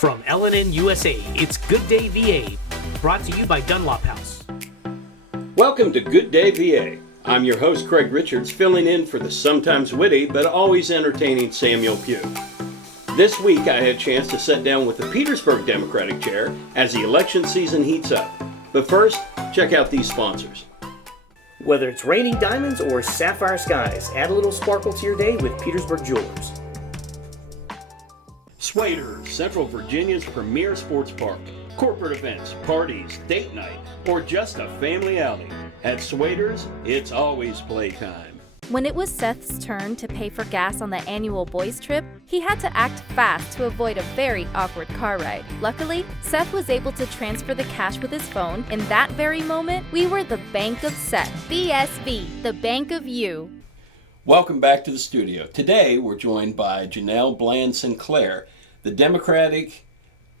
From LNN USA, it's Good Day VA, brought to you by Dunlop House. Welcome to Good Day VA. I'm your host, Craig Richards, filling in for the sometimes witty but always entertaining Samuel Pugh. This week I had a chance to sit down with the Petersburg Democratic Chair as the election season heats up. But first, check out these sponsors. Whether it's raining diamonds or sapphire skies, add a little sparkle to your day with Petersburg Jewelers. Swader, Central Virginia's premier sports park. Corporate events, parties, date night, or just a family outing. At Swader's, it's always playtime. When it was Seth's turn to pay for gas on the annual boys' trip, he had to act fast to avoid a very awkward car ride. Luckily, Seth was able to transfer the cash with his phone. In that very moment, we were the Bank of Seth. BSV, the Bank of You. Welcome back to the studio. Today, we're joined by Janelle Bland Sinclair, the Democratic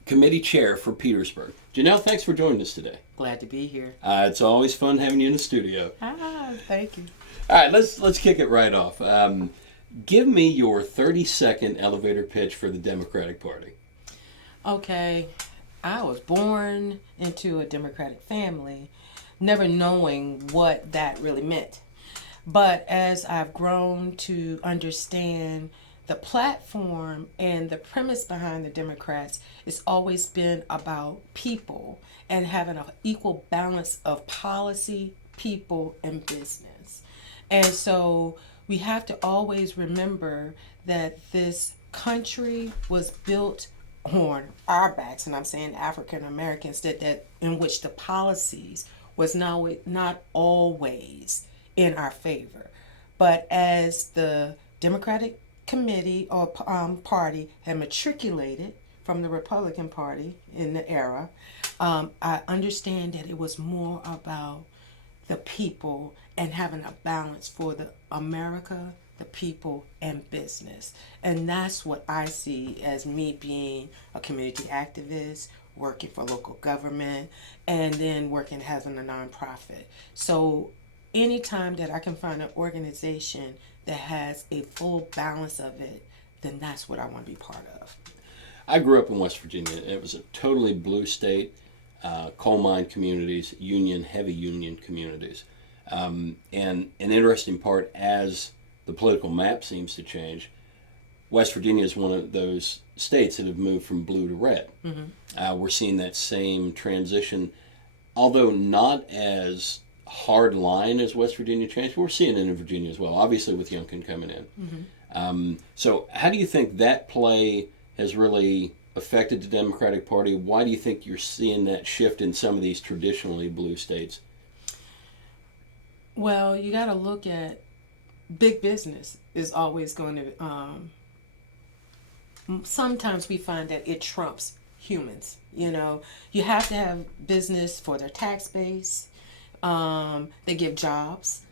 Committee Chair for Petersburg. Janelle, thanks for joining us today. Glad to be here. It's always fun having you in the studio. Thank you. All right, let's kick it right off. Give me your 30-second elevator pitch for the Democratic Party. Okay, I was born into a Democratic family, never knowing what that really meant. But as I've grown to understand the platform and the premise behind the Democrats, it's always been about people and having an equal balance of policy, people, and business. And so we have to always remember that this country was built on our backs, and I'm saying African Americans, that in which the policies was not always in our favor. But as the Democratic Committee or Party had matriculated from the Republican Party in the era, I understand that it was more about the people and having a balance for the America, the people, and business. And that's what I see as me being a community activist, working for local government, and then working having a nonprofit. So anytime that I can find an organization that has a full balance of it, then that's what I want to be part of. I grew up in West Virginia. It was a totally blue state, coal mine communities, heavy union communities. And an interesting part, as the political map seems to change, West Virginia is one of those states that have moved from blue to red. Mm-hmm. We're seeing that same transition, although not as hard line as West Virginia changed. We're seeing it in Virginia as well, obviously with Youngkin coming in. Mm-hmm. So how do you think that play has really affected the Democratic Party? Why do you think you're seeing that shift in some of these traditionally blue states? Well, you got to look at big business is always going to, sometimes we find that it trumps humans. You know, you have to have business for their tax base. They give jobs.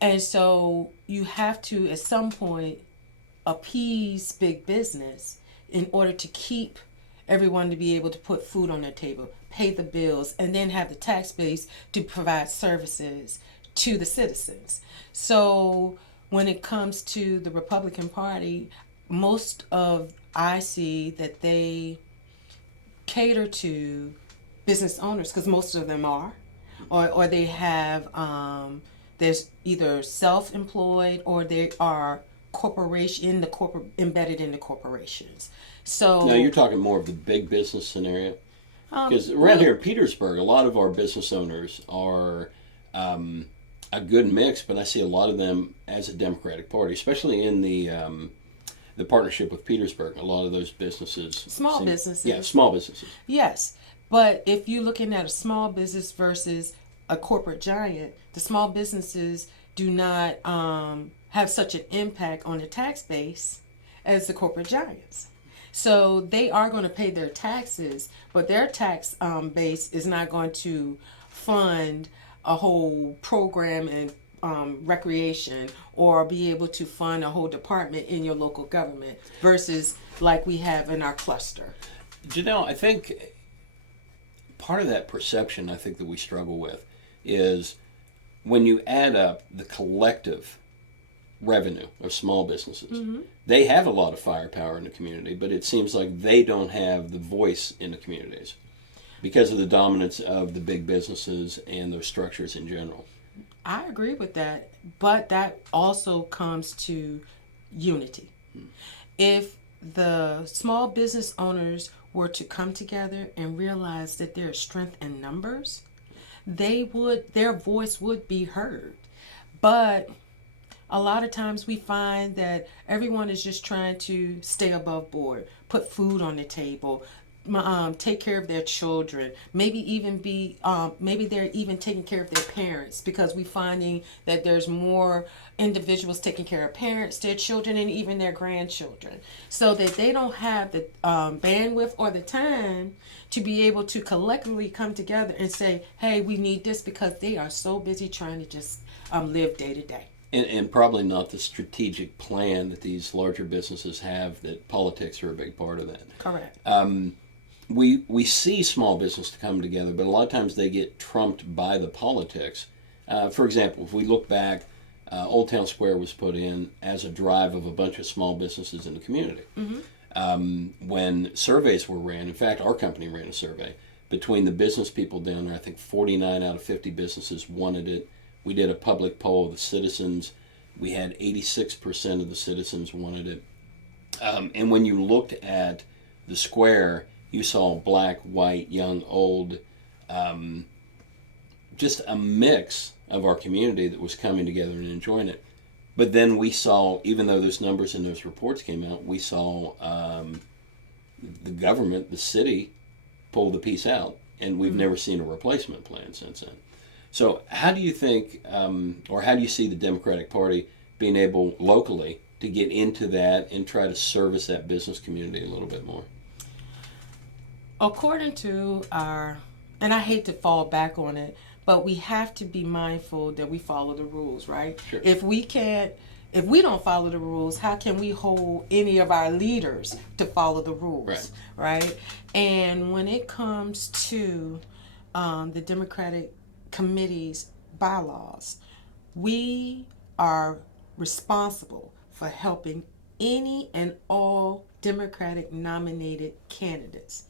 And so you have to, at some point, appease big business in order to keep everyone to be able to put food on their table, pay the bills, and then have the tax base to provide services to the citizens. So when it comes to the Republican Party, most of I see that they cater to business owners, because most of them are, or they have, there's either self-employed or they are embedded in the corporations. So now you're talking more of the big business scenario, because around here in Petersburg, a lot of our business owners are a good mix, but I see a lot of them as a Democratic Party, especially in the partnership with Petersburg. A lot of those businesses, small businesses. Yeah, small businesses. Yes, but if you're looking at a small business versus a corporate giant, the small businesses do not have such an impact on the tax base as the corporate giants. So they are going to pay their taxes, but their tax base is not going to fund a whole program and recreation or be able to fund a whole department in your local government versus like we have in our cluster. Janelle, I think part of that perception I think that we struggle with is when you add up the collective revenue of small businesses. They have a lot of firepower in the community, but it seems like they don't have the voice in the communities because of the dominance of the big businesses and those structures in general. I agree with that, but that also comes to unity. If the small business owners were to come together and realize that there is strength in numbers, their voice would be heard. But a lot of times we find that everyone is just trying to stay above board, put food on the table, take care of their children, maybe they're even taking care of their parents, because we're finding that there's more individuals taking care of parents, their children, and even their grandchildren, so that they don't have the bandwidth or the time to be able to collectively come together and say, hey, we need this, because they are so busy trying to just live day to day. And probably not the strategic plan that these larger businesses have, that politics are a big part of that. Correct. We see small business come together, but a lot of times they get trumped by the politics. For example, if we look back, Old Town Square was put in as a drive of a bunch of small businesses in the community. When surveys were ran, in fact, our company ran a survey between the business people down there. I think 49 out of 50 businesses wanted it. We did a public poll of the citizens. We had 86% of the citizens wanted it. And when you looked at the square, you saw black, white, young, old, just a mix of our community that was coming together and enjoying it. But then we saw, even though those numbers and those reports came out, we saw the government, the city, pull the piece out. And we've never seen a replacement plan since then. So how do you think, or how do you see the Democratic Party being able locally to get into that and try to service that business community a little bit more? According to and I hate to fall back on it, but we have to be mindful that we follow the rules, right? Sure. If we don't follow the rules, how can we hold any of our leaders to follow the rules, right? And when it comes to the Democratic Committee's bylaws, we are responsible for helping any and all Democratic nominated candidates.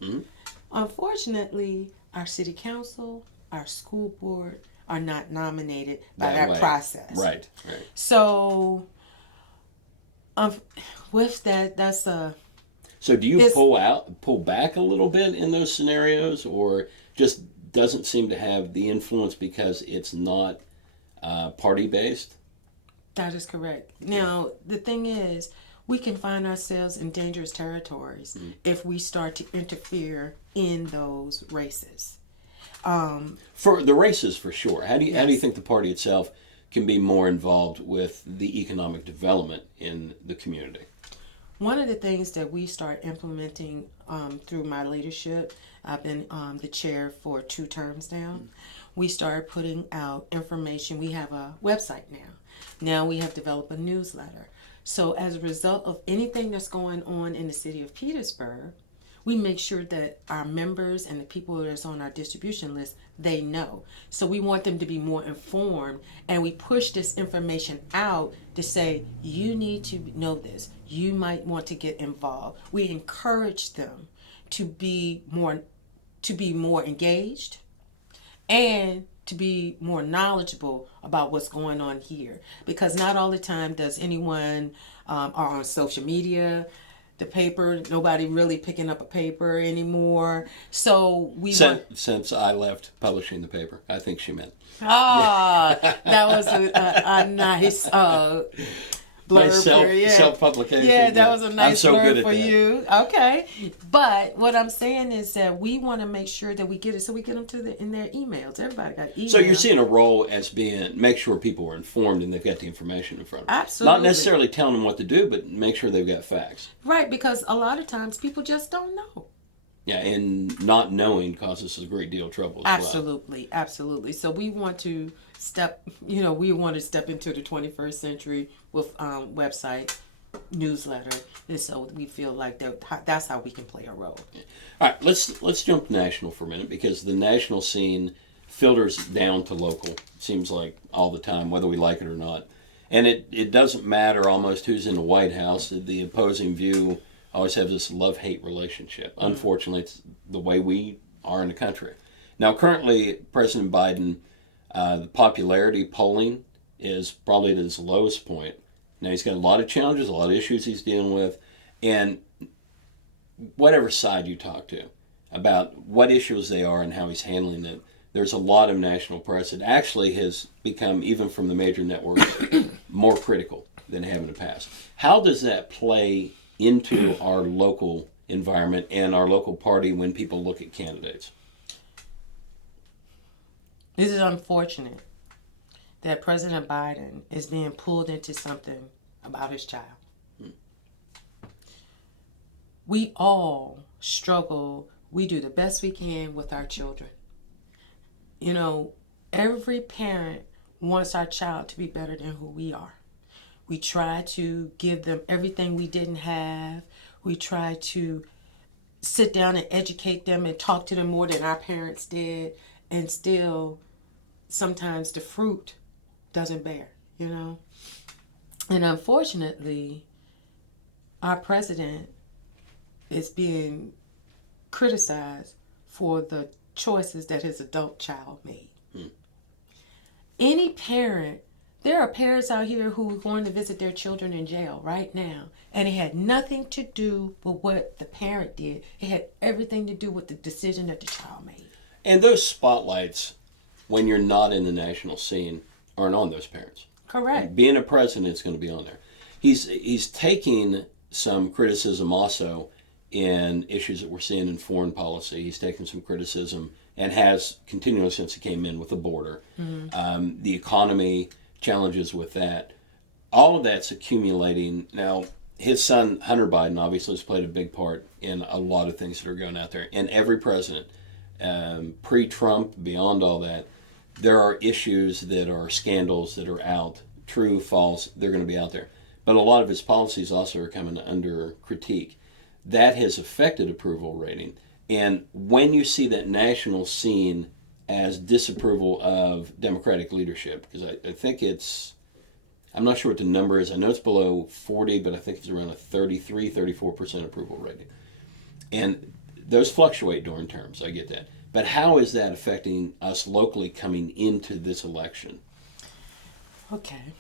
Unfortunately, our city council, our school board are not nominated by that process. Right. So, with that, that's a... So do you pull back a little bit in those scenarios, or just doesn't seem to have the influence because it's not party-based? That is correct. Now, the thing is, we can find ourselves in dangerous territories if we start to interfere in those races. For the races, for sure. How do you think the party itself can be more involved with the economic development in the community? One of the things that we start implementing through my leadership, I've been the chair for 2 terms now. We started putting out information. We have a website now. Now we have developed a newsletter. So as a result of anything that's going on in the city of Petersburg, we make sure that our members and the people that's on our distribution list, they know. So we want them to be more informed, and we push this information out to say, you need to know this. You might want to get involved. We encourage them to be more engaged and to be more knowledgeable about what's going on here, because not all the time does anyone are on social media, the paper, nobody really picking up a paper anymore. So since I left publishing the paper, I think she meant. That was a nice blurb. Self-publication. Yeah, that was a nice blurb for that. you. Okay, but what I'm saying is that we want to make sure that we get it, so we get them in their emails. Everybody got emails. So you're seeing a role as being make sure people are informed and they've got the information in front of them. Absolutely. Not necessarily telling them what to do, but make sure they've got facts. Right, because a lot of times people just don't know. Yeah, and not knowing causes a great deal of trouble as Absolutely, absolutely. So we want to step into the 21st century with website, newsletter, and so we feel like that's how we can play a role. Yeah. All right, let's jump national for a minute, because the national scene filters down to local. Seems like all the time, whether we like it or not. And it doesn't matter almost who's in the White House. The opposing view always have this love-hate relationship. Unfortunately, it's the way we are in the country. Now, currently, President Biden, the popularity polling is probably at its lowest point. Now, he's got a lot of challenges, a lot of issues he's dealing with, and whatever side you talk to about what issues they are and how he's handling it, there's a lot of national press that actually has become, even from the major networks, more critical than they have in the past. How does that play into our local environment and our local party when people look at candidates? This is unfortunate that President Biden is being pulled into something about his child. We all struggle. We do the best we can with our children. You know, every parent wants our child to be better than who we are. We try to give them everything we didn't have. We try to sit down and educate them and talk to them more than our parents did. And still, sometimes the fruit doesn't bear, you know. And unfortunately, our president is being criticized for the choices that his adult child made. Any parent, there are parents out here who are going to visit their children in jail right now, and it had nothing to do with what the parent did. It had everything to do with the decision that the child made. And those spotlights, when you're not in the national scene, aren't on those parents. Correct. And being a president is going to be on there. He's taking some criticism also in issues that we're seeing in foreign policy. He's taken some criticism and has continually since he came in with the border, the economy, challenges with that. All of that's accumulating. Now, his son, Hunter Biden, obviously has played a big part in a lot of things that are going out there. And every president, pre-Trump, beyond all that, there are issues that are scandals that are out, true, false, they're going to be out there. But a lot of his policies also are coming under critique. That has affected approval rating. And when you see that national scene as disapproval of Democratic leadership, because I think it's, I'm not sure what the number is. I know it's below 40, but I think it's around a 33, 34% approval rating. And those fluctuate during terms, I get that. But how is that affecting us locally coming into this election? Okay.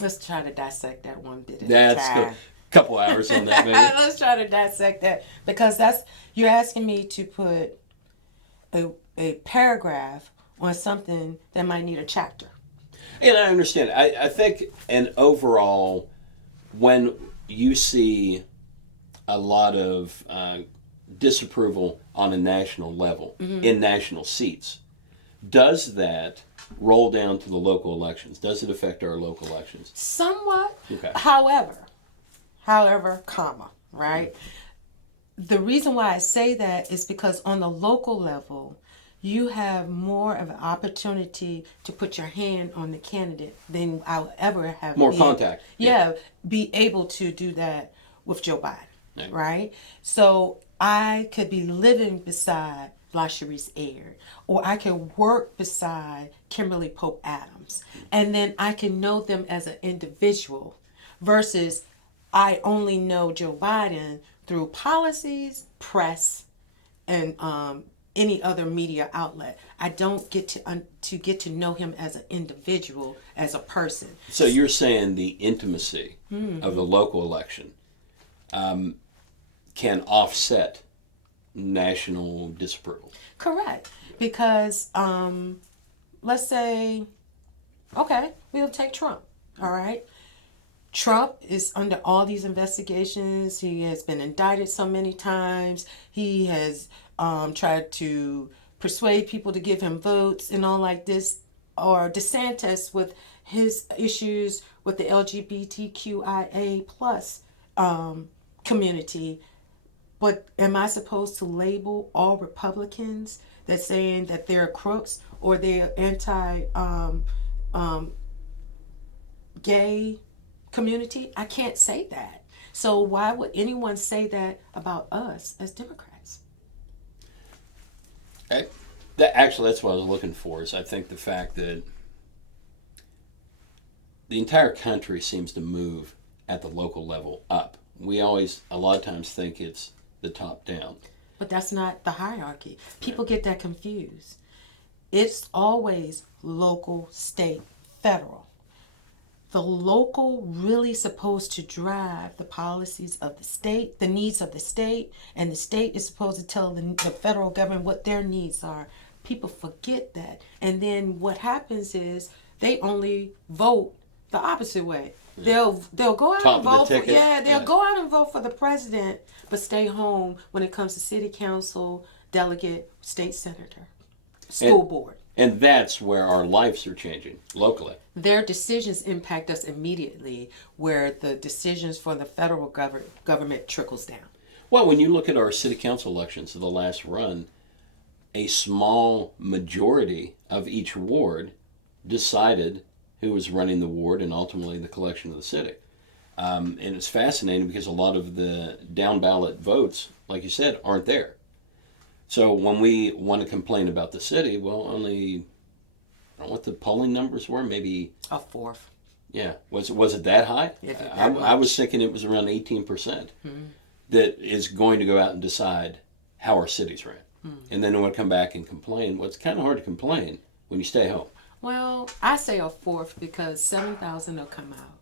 Let's try to dissect that one bit at That's a time. a couple hours on that, maybe. Let's try to dissect that, because that's, you're asking me to put a paragraph on something that might need a chapter. And I understand. I think an overall, when you see a lot of disapproval on a national level, in national seats, does that roll down to the local elections? Does it affect our local elections? Somewhat. Okay. However, comma, right? The reason why I say that is because on the local level, you have more of an opportunity to put your hand on the candidate than I'll ever have. More contact. Yeah, be able to do that with Joe Biden, right? So I could be living beside LaSharice Ayer, or I could work beside Kimberly Pope Adams, and then I can know them as an individual versus I only know Joe Biden through policies, press, and any other media outlet. I don't get to get to know him as an individual, as a person. So you're saying the intimacy of the local election can offset national disapproval. Correct. Because let's say, okay, we'll take Trump, all right? Trump is under all these investigations. He has been indicted so many times. He has tried to persuade people to give him votes and all like this. Or DeSantis with his issues with the LGBTQIA plus community. But am I supposed to label all Republicans that saying that they're crooks or they're anti-gay community? I can't say that. So why would anyone say that about us as Democrats? That's what I was looking for, is I think the fact that the entire country seems to move at the local level up. We always, a lot of times, think it's the top down. But that's not the hierarchy. People get that confused. It's always local, state, federal. The local really supposed to drive the policies of the state, the needs of the state, and the state is supposed to tell the federal government what their needs are. People forget that. And then what happens is they only vote the opposite way. They'll go out and vote for go out and vote for the president, but stay home when it comes to city council, delegate, state senator, school board. And that's where our lives are changing locally. Their decisions impact us immediately, where the decisions for the federal government trickles down. Well, when you look at our city council elections of the last run, a small majority of each ward decided who was running the ward and ultimately the collection of the city. And it's fascinating because a lot of the down ballot votes, like you said, aren't there. So when we want to complain about the city, well, only, I don't know what the polling numbers were, maybe a fourth. Yeah, was it that high? I was thinking it was around 18% that is going to go out and decide how our cities ran. And then want to come back and complain. Well, it's kind of hard to complain when you stay home. Well, I say a fourth because 7,000 will come out.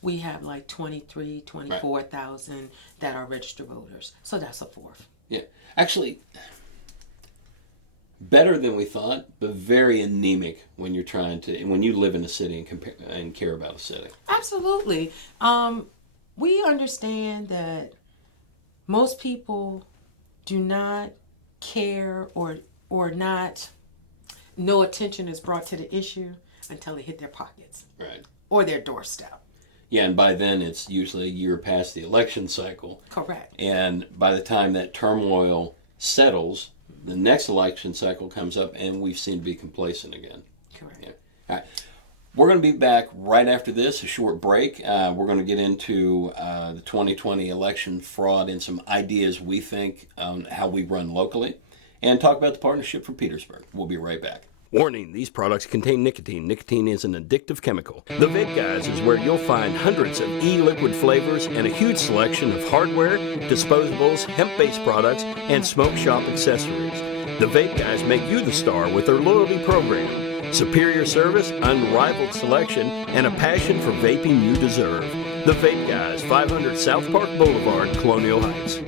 We have like 24,000 that are registered voters. So that's a fourth. Yeah. Actually, better than we thought, but very anemic when you're trying to, when you live in a city and care about a city. Absolutely. We understand that most people do not care or not, no attention is brought to the issue until they hit their pockets. Right. Or their doorstep. Yeah, and by then it's usually a year past the election cycle. Correct. And by the time that turmoil settles, the next election cycle comes up and we seem to be complacent again. Correct. Yeah. All right. We're going to be back right after this, a short break. We're going to get into the 2020 election fraud and some ideas we think on how we run locally, and talk about the partnership for Petersburg. We'll be right back. Warning, these products contain nicotine. Nicotine is an addictive chemical. The Vape Guys is where you'll find hundreds of e-liquid flavors and a huge selection of hardware, disposables, hemp-based products, and smoke shop accessories. The Vape Guys make you the star with their loyalty program. Superior service, unrivaled selection, and a passion for vaping you deserve. The Vape Guys, 500 South Park Boulevard, Colonial Heights.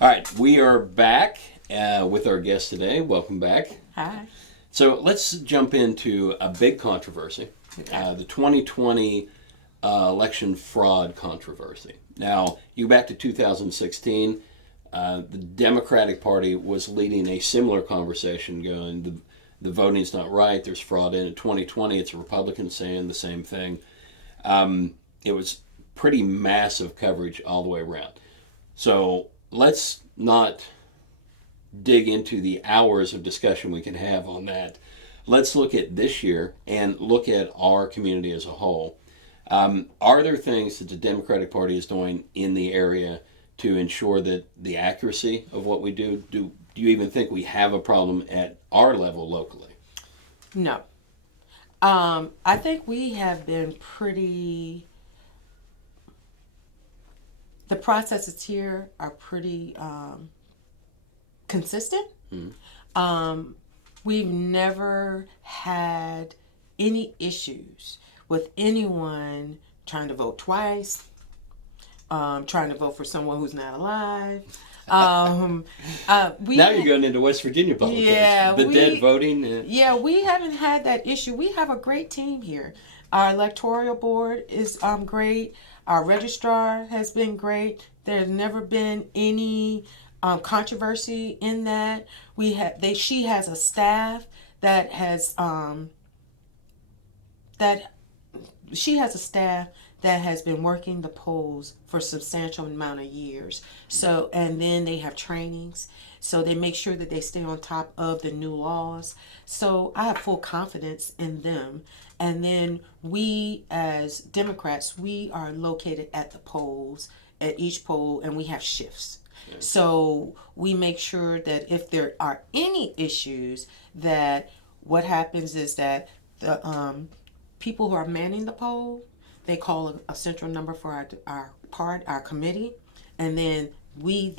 All right, we are back with our guest today. Welcome back. Hi. So let's jump into a big controversy, the 2020 election fraud controversy. Now, you go back to 2016, the Democratic Party was leading a similar conversation going, the voting's not right, there's fraud in it. 2020, it's a Republican saying the same thing. It was pretty massive coverage all the way around. So let's not dig into the hours of discussion we can have on that. Let's look at this year and look at our community as a whole. Are there things that the Democratic Party is doing in the area to ensure that the accuracy of what we do? Do you even think we have a problem at our level locally? No. I think we have been pretty, the processes here are pretty consistent. We've never had any issues with anyone trying to vote twice, trying to vote for someone who's not alive. Now you're going into West Virginia politics. Yeah, dead voting. Yeah, we haven't had that issue. We have a great team here. Our electoral board is great. Our registrar has been great. There's never been any controversy in that. She has a staff that has been working the polls for a substantial amount of years. So, and then they have trainings. So they make sure that they stay on top of the new laws. So I have full confidence in them. And then we as Democrats, we are located at the polls, at each poll, and we have shifts. So we make sure that if there are any issues, that what happens is that the people who are manning the poll, they call a central number for our committee, and then we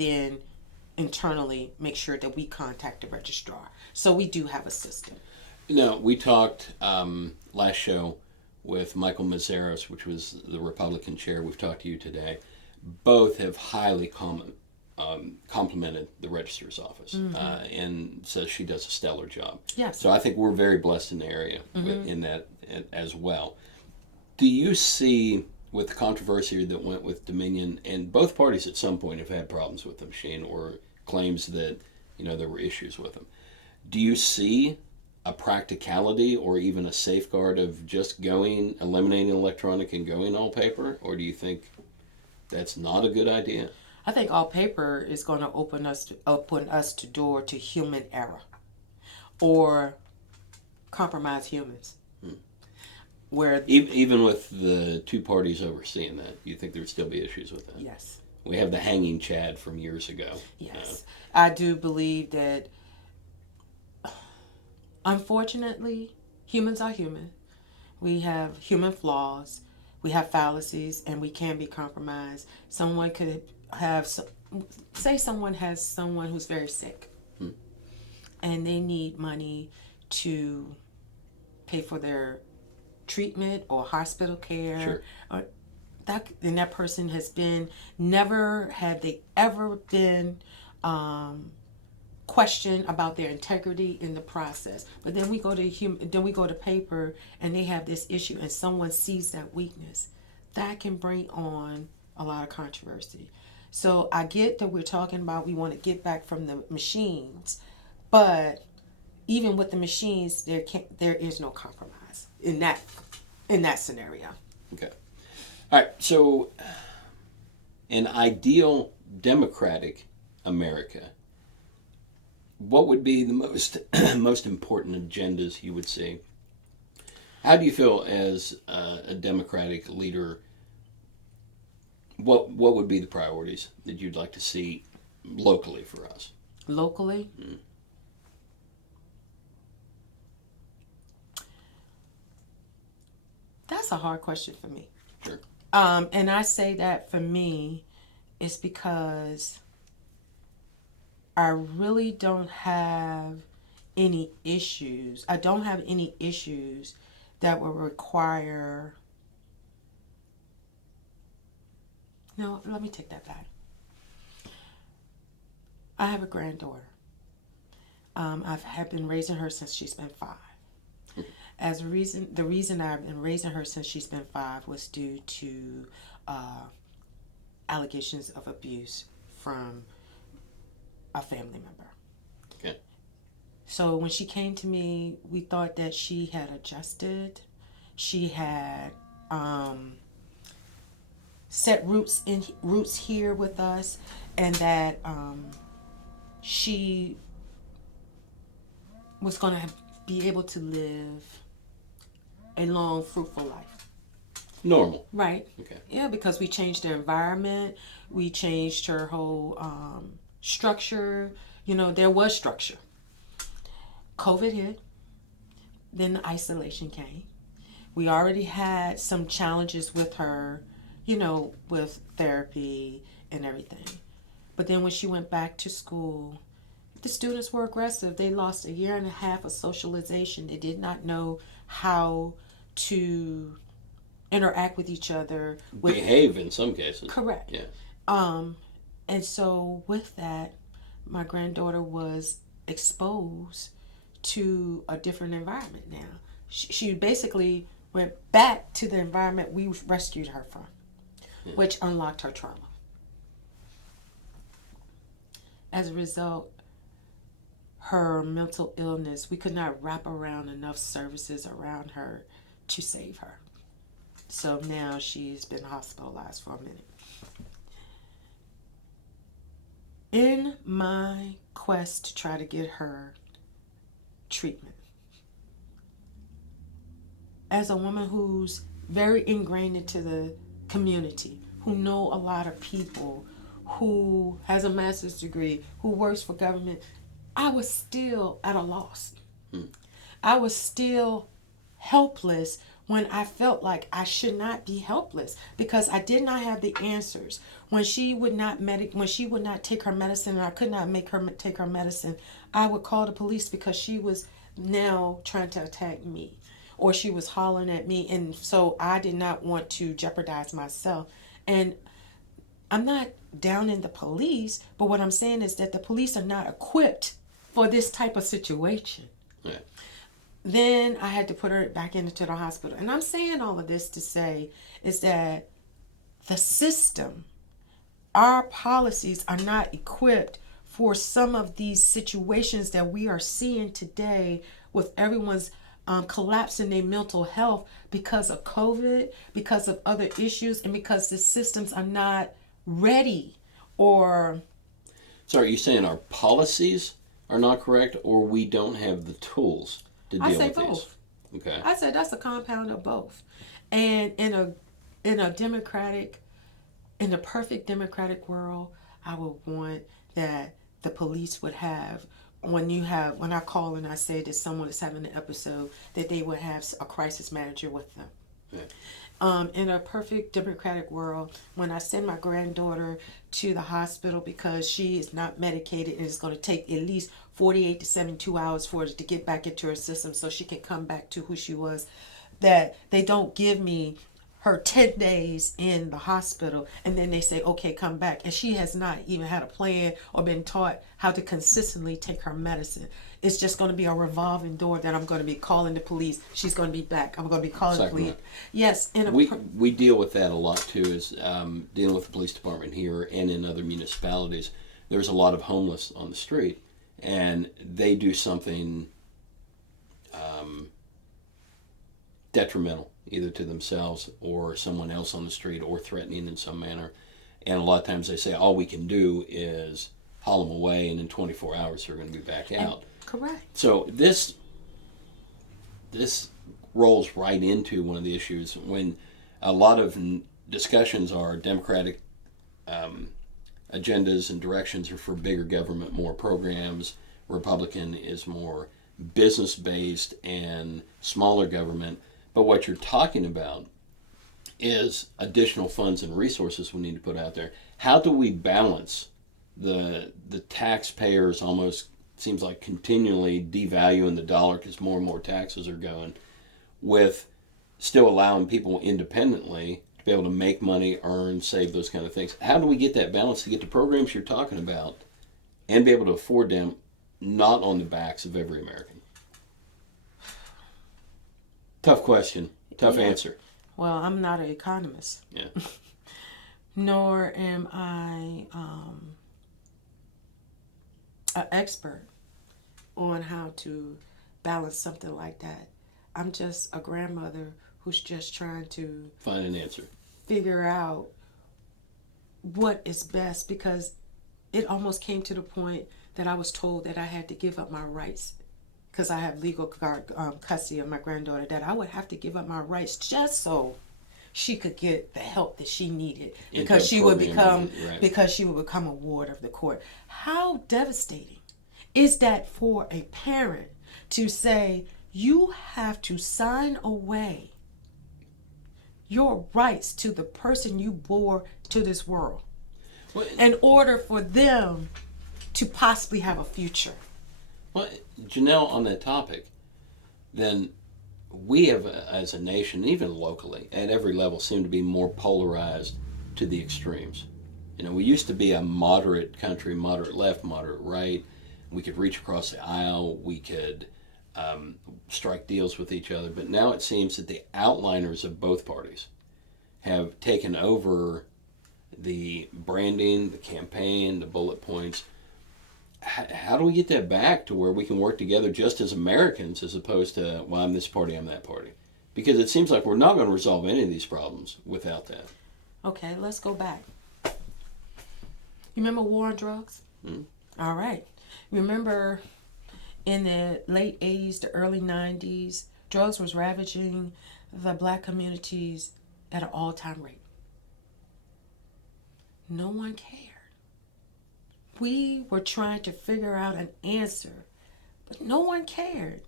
internally make sure that we contact the registrar. So we do have a system. We talked last show with Michael Mazeros, which was the Republican chair. We've talked to you today. Both have highly complimented the registrar's office, and says she does a stellar job. Yes. So I think we're very blessed in the area in that as well. Do you see, with the controversy that went with Dominion, and both parties at some point have had problems with the machine or claims that there were issues with them, do you see a practicality or even a safeguard of just eliminating electronic and going all paper, or do you think that's not a good idea? I think all paper is going to open us to door to human error, or compromise humans. Where even with the two parties overseeing that, you think there'd still be issues with that? Yes. We have the hanging Chad from years ago. Yes. I do believe that, unfortunately, humans are human. We have human flaws. We have fallacies, and we can be compromised. Someone could have, say someone has someone who's very sick, and they need money to pay for their treatment or hospital care. Sure. Or that person has never have they ever been questioned about their integrity in the process. But then we go to paper, and they have this issue, and someone sees that weakness. That can bring on a lot of controversy. So I get that we're talking about we want to get back from the machines, but even with the machines, there is no compromise in that scenario. Okay. All right. So, in ideal democratic America, what would be the most important agendas you would see? How do you feel as a Democratic leader? What would be the priorities that you'd like to see locally for us? Locally? That's a hard question for me. Sure. And I say that for me is because I really don't have any issues. I don't have any issues that would require... No, let me take that back. I have a granddaughter. I've been raising her since she's been 5. The reason I've been raising her since she's been 5 was due to allegations of abuse from a family member. Okay. So when she came to me, we thought that she had adjusted. She had set roots here with us, and that she was going to be able to live a long, fruitful life. Normal. Right. Okay. Yeah, because we changed the environment. We changed her whole structure. There was structure. COVID hit. Then the isolation came. We already had some challenges with her, with therapy and everything. But then when she went back to school, the students were aggressive. They lost 1.5 years of socialization. They did not know how to interact with each other. Behave in some cases. Correct. Yeah. And so with that, my granddaughter was exposed to a different environment now. She basically went back to the environment we rescued her from, which unlocked her trauma. As a result, her mental illness, we could not wrap around enough services around her to save her. So now she's been hospitalized for a minute. In my quest to try to get her treatment, as a woman who's very ingrained into the community, who know a lot of people, who has a master's degree, who works for government, I was still at a loss. I was still helpless when I felt like I should not be helpless because I did not have the answers. When she would not take her medicine and I could not make her take her medicine, I would call the police because she was now trying to attack me or she was hollering at me, and so I did not want to jeopardize myself. And I'm not down in the police, but what I'm saying is that the police are not equipped for this type of situation. Yeah. Then I had to put her back into the hospital. And I'm saying all of this to say is that the system, our policies are not equipped for some of these situations that we are seeing today with everyone's collapsing their mental health because of COVID, because of other issues, and because the systems are not ready or... So are you saying our policies are not correct, or we don't have the tools to deal with both. these? Okay. I said that's a compound of both. And in a perfect democratic world, I would want that the police would have, when I call and I say that someone is having an episode, that they would have a crisis manager with them. Yeah. In a perfect democratic world, when I send my granddaughter to the hospital because she is not medicated and it's going to take at least 48 to 72 hours for her to get back into her system so she can come back to who she was, that they don't give me her 10 days in the hospital and then they say, okay, come back. And she has not even had a plan or been taught how to consistently take her medicine. It's just going to be a revolving door that I'm going to be calling the police. She's going to be back. I'm going to be calling the police. Yes. We deal with that a lot too, is dealing with the police department here and in other municipalities. There's a lot of homeless on the street, and they do something detrimental either to themselves or someone else on the street, or threatening in some manner. And a lot of times they say all we can do is haul them away, and in 24 hours they're going to be back out. Correct. So this rolls right into one of the issues when a lot of discussions are Democratic agendas and directions are for bigger government, more programs. Republican is more business-based and smaller government. But what you're talking about is additional funds and resources we need to put out there. How do we balance the taxpayers almost seems like continually devaluing the dollar because more and more taxes are going, with still allowing people independently to be able to make money, earn, save, those kind of things? How do we get that balance to get the programs you're talking about and be able to afford them, not on the backs of every American? Tough question. Tough answer. Well, I'm not an economist. Yeah. Nor am I an expert on how to balance something like that. I'm just a grandmother who's just trying to find an answer, figure out what is best, because it almost came to the point that I was told that I had to give up my rights because I have legal custody of my granddaughter, that I would have to give up my rights just so she could get the help that she needed, because she would become a ward of the court. How devastating is that for a parent to say you have to sign away your rights to the person you bore to this world in order for them to possibly have a future? Well, Janelle, on that topic, then we have, as a nation, even locally, at every level, seem to be more polarized to the extremes. You know, we used to be a moderate country, moderate left, moderate right. We could reach across the aisle. We could strike deals with each other. But now it seems that the outliners of both parties have taken over the branding, the campaign, the bullet points. How do we get that back to where we can work together just as Americans, as opposed to, well, I'm this party, I'm that party? Because it seems like we're not going to resolve any of these problems without that. Okay, let's go back. You remember war on drugs? Mm-hmm. All right. Remember in the late 80s, the early 90s, drugs was ravaging the black communities at an all-time rate. No one cared. We were trying to figure out an answer, but no one cared.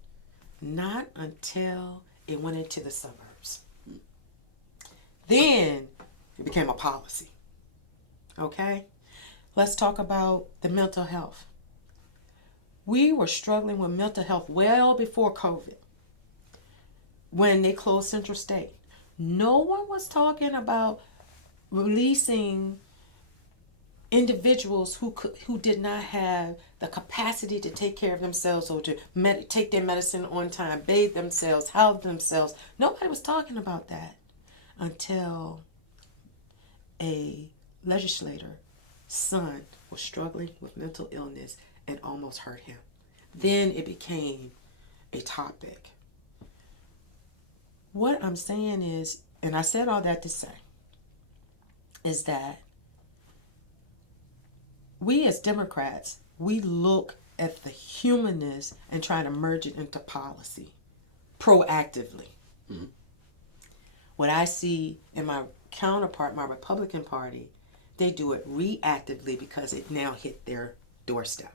Not until it went into the suburbs. Then it became a policy. Okay? Let's talk about the mental health. We were struggling with mental health well before COVID when they closed Central State. No one was talking about releasing individuals who did not have the capacity to take care of themselves or to take their medicine on time, bathe themselves, house themselves. Nobody was talking about that until a legislator's son was struggling with mental illness and almost hurt him. Then it became a topic. What I'm saying is, and I said all that to say, is that we as Democrats, we look at the humanness and try to merge it into policy proactively. Mm-hmm. What I see in my counterpart, my Republican Party, they do it reactively because it now hit their doorstep.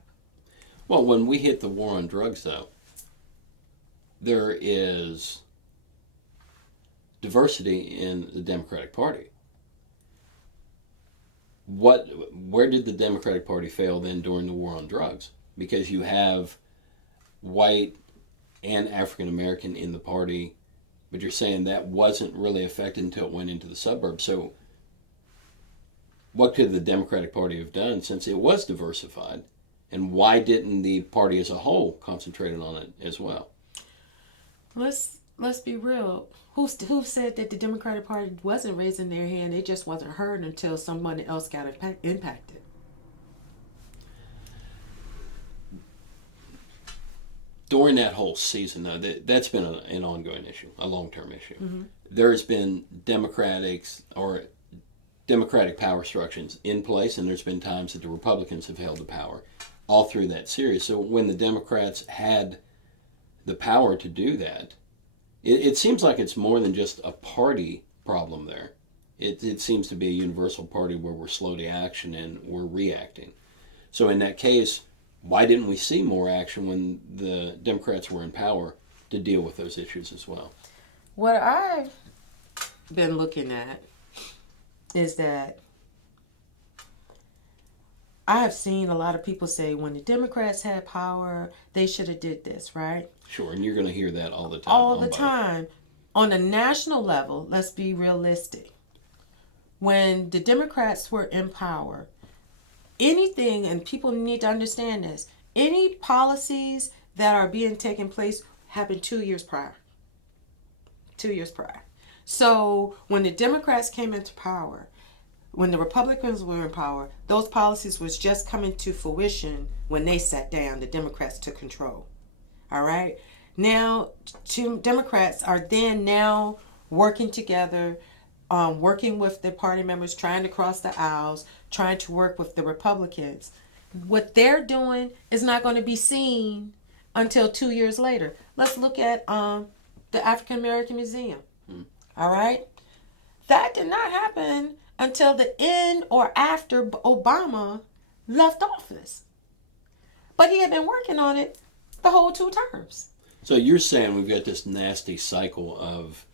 Well, when we hit the war on drugs, though, there is diversity in the Democratic Party. Where did the Democratic Party fail then during the war on drugs? Because you have white and African American in the party, but you're saying that wasn't really affected until it went into the suburbs. So what could the Democratic Party have done since it was diversified? And why didn't the party as a whole concentrate on it as well? Let's be real. Who said that the Democratic Party wasn't raising their hand? It just wasn't heard until somebody else got impacted. During that whole season, though, that's been an ongoing issue, a long-term issue. Mm-hmm. There's been Democratic power structures in place, and there's been times that the Republicans have held the power all through that series. So when the Democrats had the power to do that, it seems like it's more than just a party problem there. It seems to be a universal party where we're slow to action and we're reacting. So in that case, why didn't we see more action when the Democrats were in power to deal with those issues as well? What I've been looking at is that I have seen a lot of people say when the Democrats had power, they should have did this, right? Sure, and you're going to hear that all the time. All the time. On a national level, let's be realistic. When the Democrats were in power, anything, and people need to understand this, any policies that are being taken place happened 2 years prior. 2 years prior. So when the Democrats came into power, when the Republicans were in power, those policies was just coming to fruition when they sat down, the Democrats took control. All right? Now, two Democrats are then now working together, working with the party members, trying to cross the aisles, trying to work with the Republicans. What they're doing is not going to be seen until 2 years later. Let's look at the African American Museum. All right? That did not happen until the end or after Obama left office. But he had been working on it the whole 2 terms. So you're saying we've got this nasty cycle of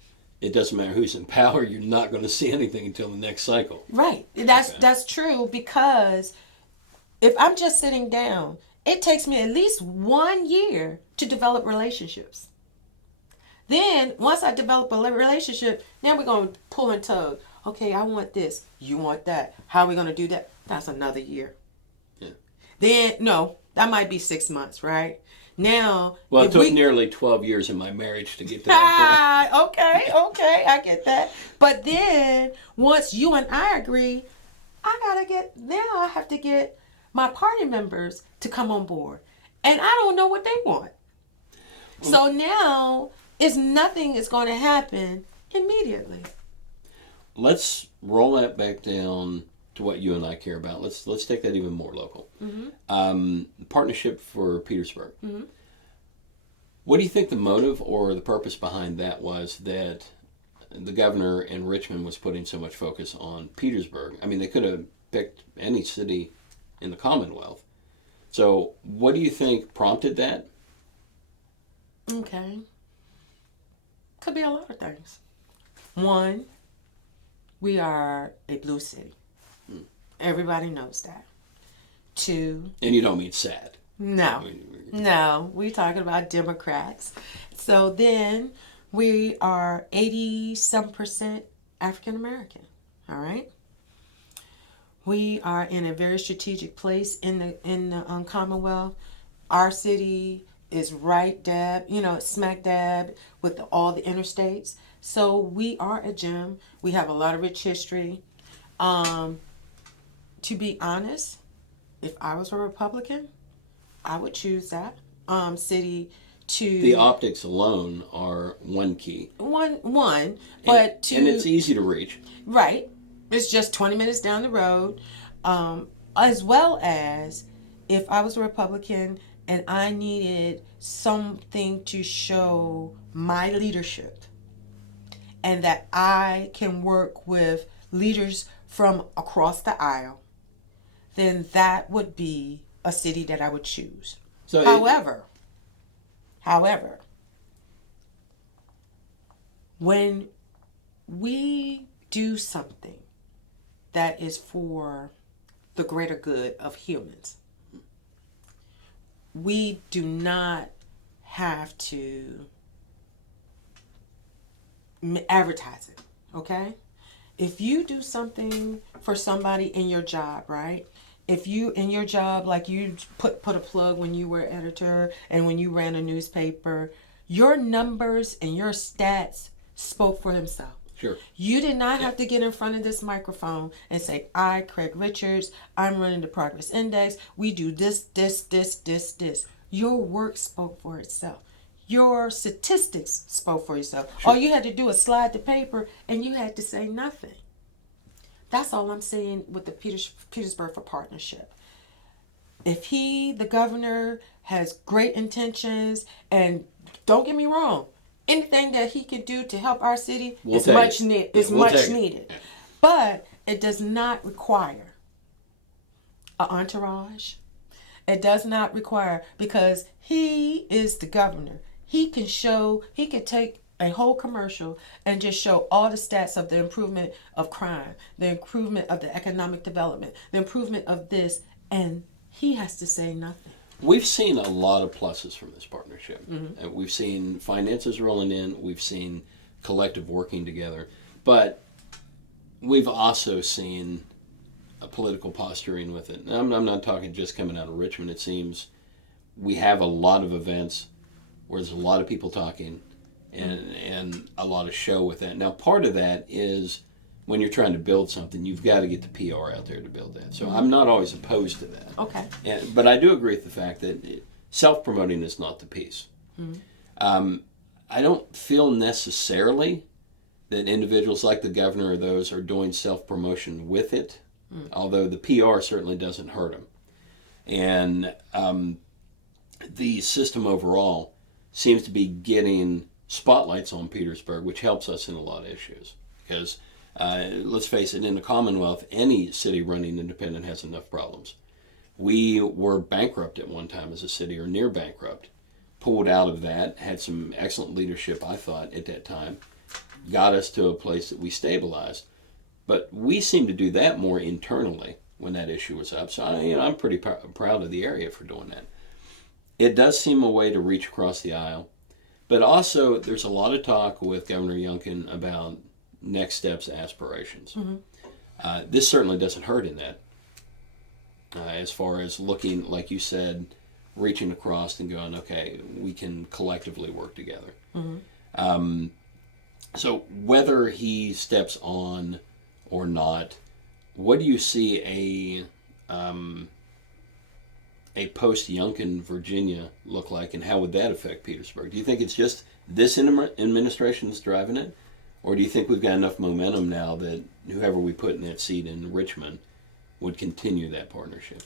it doesn't matter who's in power, you're not going to see anything until the next cycle. Right. That's true, because if I'm just sitting down, it takes me at least 1 year to develop relationships. Then once I develop a relationship, now we're going to pull and tug. Okay, I want this. You want that. How are we going to do that? That's another year. Yeah. Then, no, that might be 6 months, right? Now, well, it took nearly 12 years in my marriage to get to that point. Okay, I get that. But then, once you and I agree, I have to get my party members to come on board. And I don't know what they want. So now, nothing is going to happen immediately. Let's roll that back down to what you and I care about. Let's take that even more local. Mm-hmm. Partnership for Petersburg. Mm-hmm. What do you think the motive or the purpose behind that was, that the governor in Richmond was putting so much focus on Petersburg? I mean, they could have picked any city in the Commonwealth. So what do you think prompted that? Okay. Could be a lot of things. One, we are a blue city. Everybody knows that. 2, And you don't mean sad. no, we're talking about Democrats. So then we are 80-some% African American. All right. We are in a very strategic place in the Commonwealth. Our city is right dab, smack dab with all the interstates. So we are a gem. We have a lot of rich history. To be honest, if I was a Republican, I would choose that city to. The optics alone are one key. One, and it's easy to reach. Right. It's just 20 minutes down the road. As well as if I was a Republican and I needed something to show my leadership and that I can work with leaders from across the aisle, then that would be a city that I would choose. So However, when we do something that is for the greater good of humans, we do not have to advertise it, okay? If you do something for somebody in your job, right? If you in your job, like you put a plug when you were editor and when you ran a newspaper, your numbers and your stats spoke for themselves. Sure. You did not have to get in front of this microphone and say, I, Craig Richards, I'm running the Progress Index. We do this. Your work spoke for itself. Your statistics spoke for yourself. Sure. All you had to do was slide the paper and you had to say nothing. That's all I'm saying with the Petersburg for Partnership. If the governor, has great intentions, and don't get me wrong, anything that he can do to help our city is much needed. But it does not require an entourage. It does not require, because he is the governor. He can take a whole commercial and just show all the stats of the improvement of crime, the improvement of the economic development, the improvement of this, and he has to say nothing. We've seen a lot of pluses from this partnership. Mm-hmm. We've seen finances rolling in. We've seen collective working together. But we've also seen a political posturing with it. And I'm not talking just coming out of Richmond. It seems we have a lot of events where there's a lot of people talking and a lot of show with that. Now, part of that is when you're trying to build something, you've got to get the PR out there to build that. So I'm not always opposed to that. Okay. But I do agree with the fact that self-promoting is not the piece. Mm-hmm. I don't feel necessarily that individuals like the governor or those are doing self-promotion with it, although the PR certainly doesn't hurt them. And the system overall seems to be getting spotlights on Petersburg, which helps us in a lot of issues. Because let's face it, in the Commonwealth, any city running independent has enough problems. We were bankrupt at one time as a city, or near bankrupt. Pulled out of that, had some excellent leadership, I thought, at that time. Got us to a place that we stabilized. But we seem to do that more internally when that issue was up. So I'm pretty proud of the area for doing that. It does seem a way to reach across the aisle. But also, there's a lot of talk with Governor Youngkin about next steps, aspirations. Mm-hmm. This certainly doesn't hurt in that. As far as looking, like you said, reaching across and going, okay, we can collectively work together. Mm-hmm. So whether he steps on or not, what do you see a post-Youngkin Virginia look like, and how would that affect Petersburg? Do you think it's just this administration that's driving it? Or do you think we've got enough momentum now that whoever we put in that seat in Richmond would continue that partnership?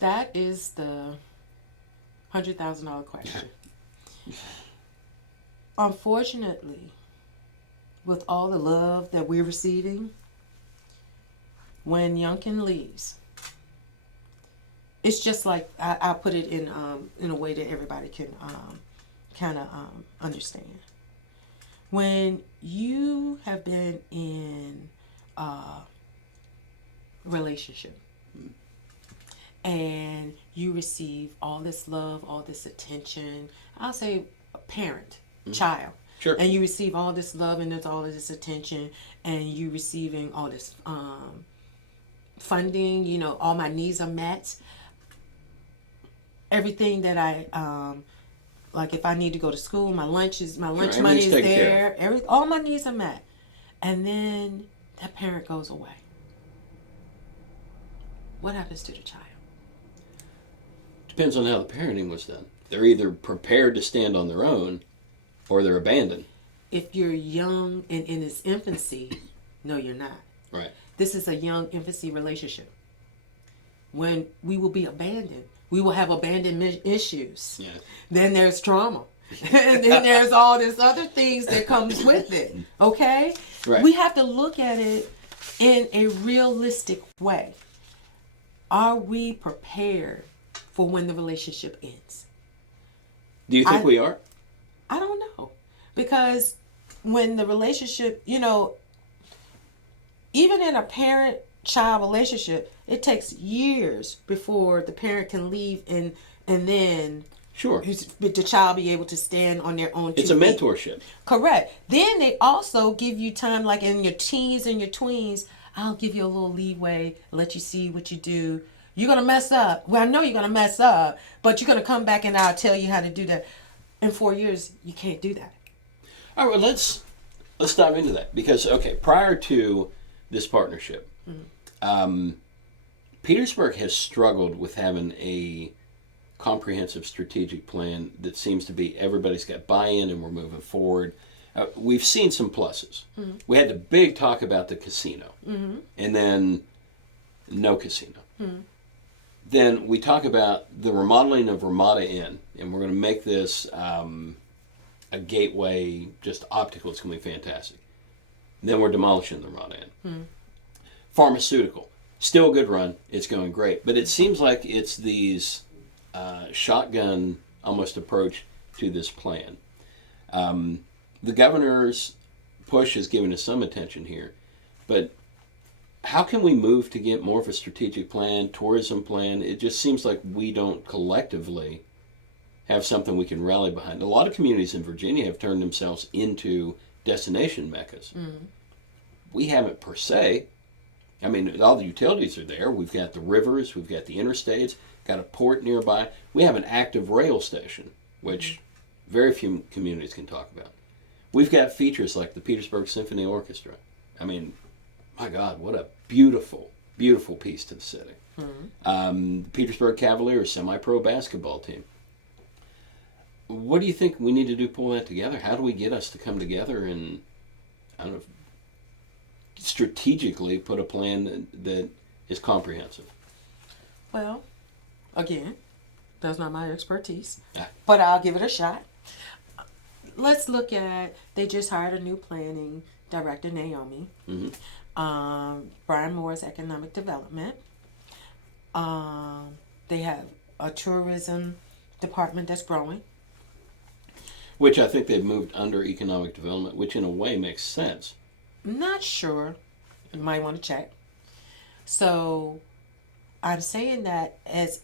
That is the $100,000 question. Unfortunately, with all the love that we're receiving, when Youngkin leaves, it's just like, I'll put it in a way that everybody can kind of understand. When you have been in relationship. And you receive all this love, all this attention. I'll say a parent, child. Sure. And you receive all this love and there's all of this attention, and you receiving all this funding, you know, all my needs are met. Everything that I like, if I need to go to school, my lunch money is there. All my needs are met. And then that parent goes away. What happens to the child? Depends on how the parenting was done. They're either prepared to stand on their own or they're abandoned. If you're young and in its infancy, no, you're not. Right. This is a young infancy relationship. When we will be abandoned, we will have abandonment issues. Yeah. Then there's trauma. And then there's all this other things that comes with it. Okay? Right. We have to look at it in a realistic way. Are we prepared for when the relationship ends? Do you think we are? I don't know. Because when the relationship, you know, even in a parent-child relationship, it takes years before the parent can leave and then Sure. the child be able to stand on their own 2 It's a feet. mentorship. Correct. Then they also give you time, like in your teens and your tweens, I'll give you a little leeway, let you see what you do. You're going to mess up. Well, I know you're going to mess up, but you're going to come back and I'll tell you how to do that. In 4 years, you can't do that. All right, well, let's dive into that. Because, okay, prior to this partnership, Petersburg has struggled with having a comprehensive strategic plan that seems to be everybody's got buy-in and we're moving forward. We've seen some pluses. We had the big talk about the casino, and then no casino. Then we talk about the remodeling of Ramada Inn, and we're going to make this a gateway, just optical. It's going to be fantastic. Then we're demolishing the Ramada Inn. Pharmaceutical, still a good run. It's going great. But it seems like it's these shotgun almost approach to this plan. The governor's push has given us some attention here, but how can we move to get more of a strategic plan, tourism plan? It just seems like we don't collectively have something we can rally behind. A lot of communities in Virginia have turned themselves into destination meccas. We haven't per se. I mean, all the utilities are there. We've got the rivers, we've got the interstates, got a port nearby. We have an active rail station, which very few communities can talk about. We've got features like the Petersburg Symphony Orchestra. I mean, my God, what a beautiful, beautiful piece to the city. The Petersburg Cavaliers semi-pro basketball team. What do you think we need to do to pull that together? How do we get us to come together and, I don't know, strategically put a plan that is comprehensive? Well, again, that's not my expertise, Ah. but I'll give it a shot. Let's look at, they just hired a new planning director, Naomi. Brian Moore's economic development. They have a tourism department that's growing. Which I think they've moved under economic development, which in a way makes sense. Not sure. You might want to check. So I'm saying that as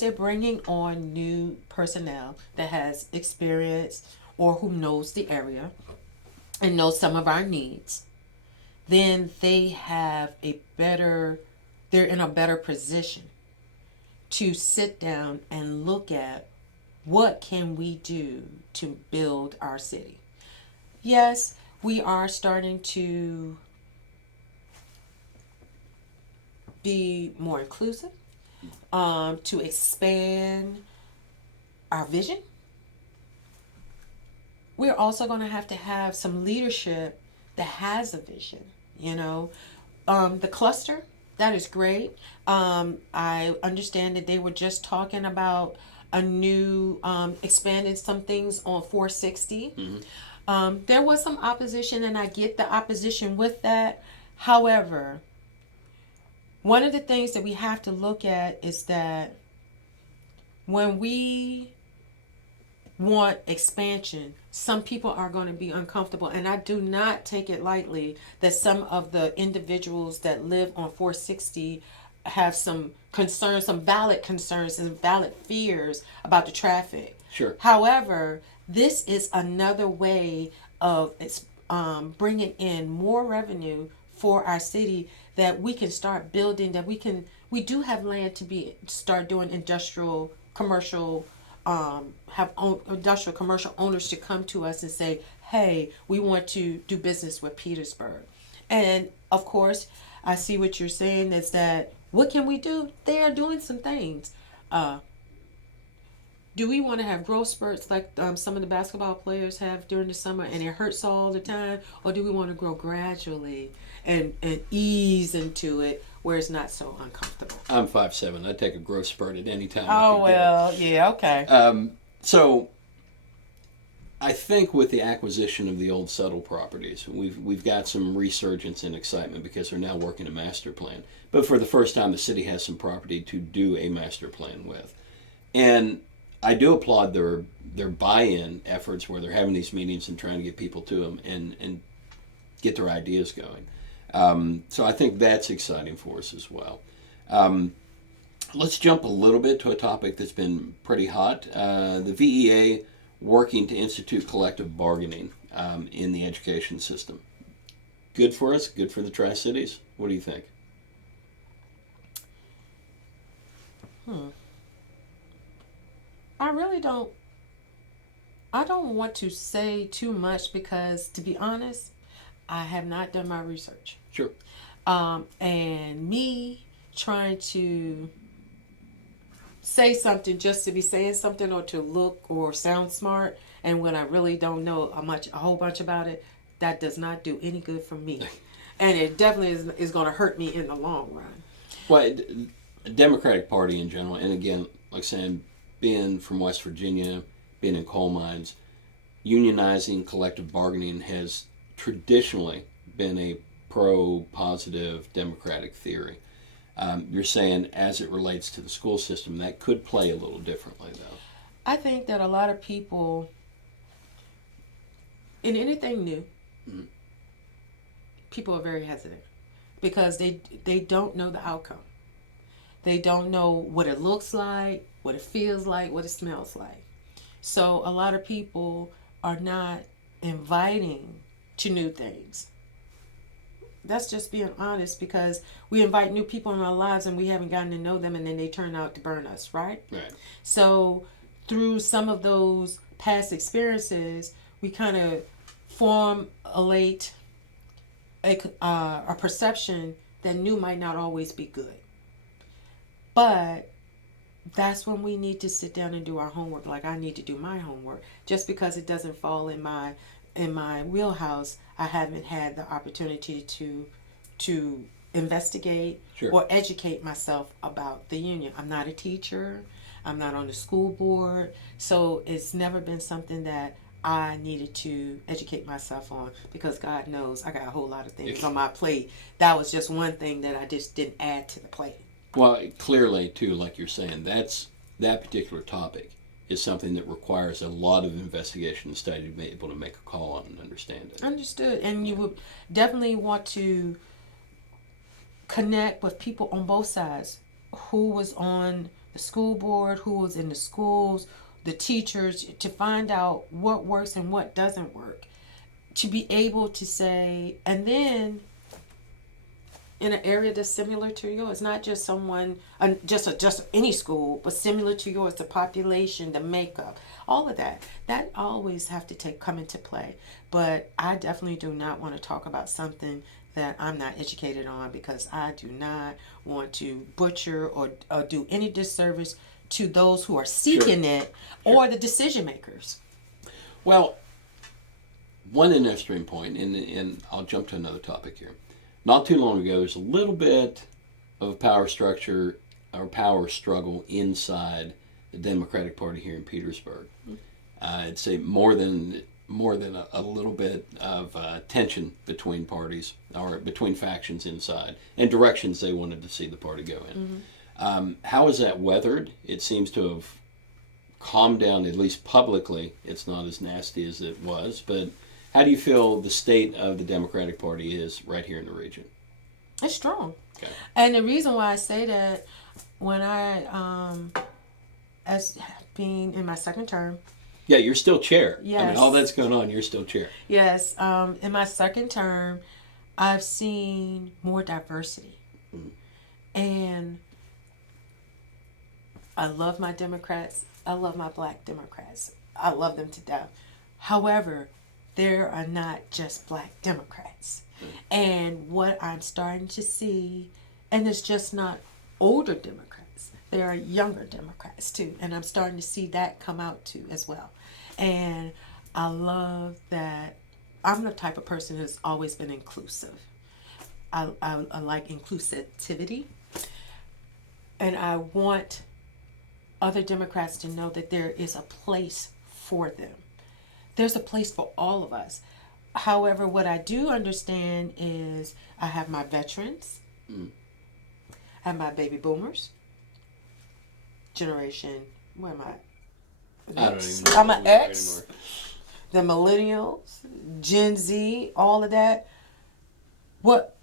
they're bringing on new personnel that has experience or who knows the area and knows some of our needs, then they're in a better position to sit down and look at what can we do to build our city. Yes, we are starting to be more inclusive, to expand our vision. We're also going to have some leadership that has a vision, you know. The cluster, that is great. I understand that they were just talking about a new, expanded some things on 460. There was some opposition, and I get the opposition with that. However, one of the things that we have to look at is that when we want expansion, some people are going to be uncomfortable. And I do not take it lightly that some of the individuals that live on 460 have some concerns, some valid concerns and valid fears about the traffic. Sure. However, this is another way of bringing in more revenue for our city, that we can start building, that we do have land to start doing industrial commercial, industrial commercial owners to come to us and say, hey, we want to do business with Petersburg. And of course, I see what you're saying is that, what can we do? They are doing some things. Do we want to have growth spurts like some of the basketball players have during the summer and it hurts all the time? Or do we want to grow gradually and ease into it where it's not so uncomfortable? I'm 5'7". I'd take a growth spurt at any time. Oh, well, yeah, okay. So I think with the acquisition of the old Settle properties, we've got some resurgence and excitement because they're now working a master plan. But for the first time, the city has some property to do a master plan with. And I do applaud their buy-in efforts where they're having these meetings and trying to get people to them and get their ideas going. So I think that's exciting for us as well. Let's jump a little bit to a topic that's been pretty hot. The VEA working to institute collective bargaining in the education system. Good for us, good for the Tri-Cities. What do you think? I don't want to say too much because, to be honest, I have not done my research. Sure. And me trying to say something just to be saying something or to look or sound smart, and when I really don't know a whole bunch about it, that does not do any good for me. And it definitely is going to hurt me in the long run. Well, the Democratic Party in general, and again, like saying, being from West Virginia, being in coal mines, unionizing, collective bargaining has traditionally been a pro-positive Democratic theory. You're saying as it relates to the school system, that could play a little differently, though. I think that a lot of people, in anything new, people are very hesitant because they don't know the outcome. They don't know what it looks like, what it feels like, what it smells like. So a lot of people are not inviting to new things. That's just being honest, because we invite new people in our lives and we haven't gotten to know them, and then they turn out to burn us, right? Right. So through some of those past experiences, we kind of formulate a perception that new might not always be good. But that's when we need to sit down and do our homework. Like I need to do my homework. Just because it doesn't fall in my wheelhouse, I haven't had the opportunity to investigate or educate myself about the union. I'm not a teacher. I'm not on the school board. So it's never been something that I needed to educate myself on, because God knows I got a whole lot of things on my plate. That was just one thing that I just didn't add to the plate. Well, clearly, too, like you're saying, that particular topic is something that requires a lot of investigation and study to be able to make a call on and understand it. Understood. And you would definitely want to connect with people on both sides, who was on the school board, who was in the schools, the teachers, to find out what works and what doesn't work, to be able to say, and then in an area that's similar to yours, not just someone, just any school, but similar to yours, the population, the makeup, all of that always have to come into play. But I definitely do not want to talk about something that I'm not educated on, because I do not want to butcher or do any disservice to those who are seeking it or the decision makers. Well, one interesting point, and I'll jump to another topic here. Not too long ago, there's a little bit of power structure or power struggle inside the Democratic Party here in Petersburg. I'd say more than a little bit of tension between parties or between factions inside and directions they wanted to see the party go in. How is that weathered? It seems to have calmed down, at least publicly. It's not as nasty as it was, but how do you feel the state of the Democratic Party is right here in the region? It's strong. Okay. And the reason why I say that, when I, as being in my second term, Yeah, you're still chair. I Yes. mean, all that's going on, you're still chair. yes, in my second term, I've seen more diversity. And I love my Democrats. I love my black Democrats. I love them to death. However, there are not just black Democrats. And what I'm starting to see, and it's just not older Democrats, there are younger Democrats too. And I'm starting to see that come out too as well. And I love that I'm the type of person who's always been inclusive. I like inclusivity. And I want other Democrats to know that there is a place for them. There's a place for all of us. However, what I do understand is I have my veterans, I have my baby boomers, generation, what am I? I don't even know. I'm an X, the millennials, Gen Z, all of that. What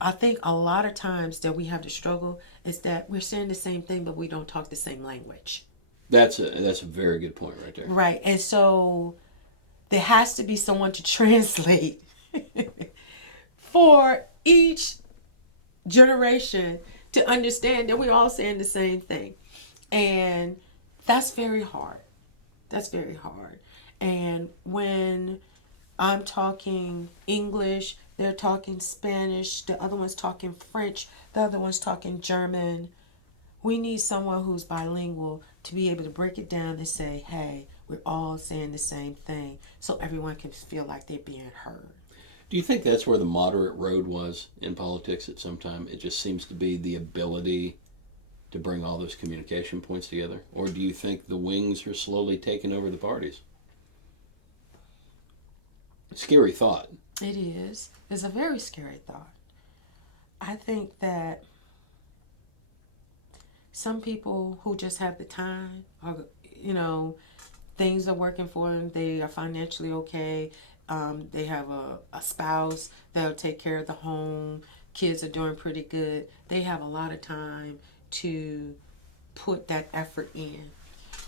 I think a lot of times that we have to struggle is that we're saying the same thing, but we don't talk the same language. That's a very good point right there. Right. And so there has to be someone to translate for each generation to understand that we're all saying the same thing. And that's very hard. That's very hard. And when I'm talking English, they're talking Spanish, the other one's talking French, the other one's talking German. We need someone who's bilingual to be able to break it down and say, hey, we're all saying the same thing, so everyone can feel like they're being heard. Do you think that's where the moderate road was in politics at some time? It just seems to be the ability to bring all those communication points together? Or do you think the wings are slowly taking over the parties? Scary thought. It is. It's a very scary thought. I think that some people who just have the time, or, things are working for them, they are financially okay, they have a spouse that'll take care of the home, kids are doing pretty good, they have a lot of time to put that effort in.